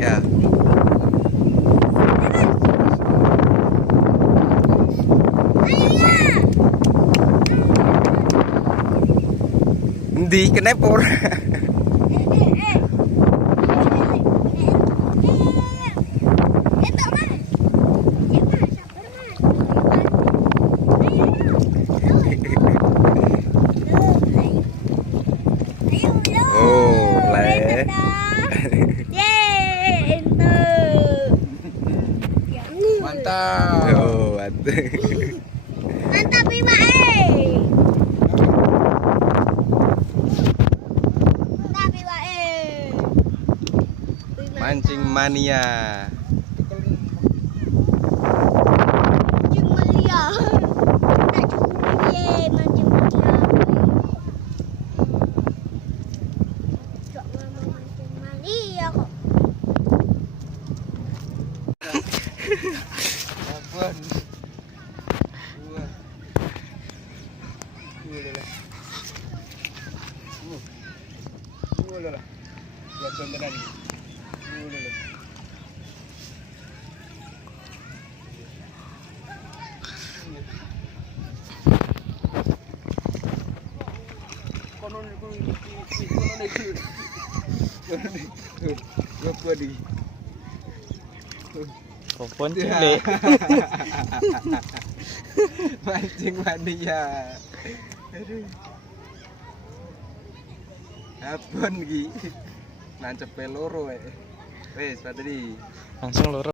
Ya. Di kenepur. Oh, le. Mantap. Oh, Mantap Ima Mantap Ima Mancing mania. Mancing mania. Tak cukup ye mancing mania. Cok mama mancing mania kok. Apaan? Dua lah. Buat tontonan ini. Dua lah. Konon itu. Gua di. Kopon cilik. Mancing mania. Aduh. Apaan ki? Nancep peloro Wes, pada di. Langsung lurus.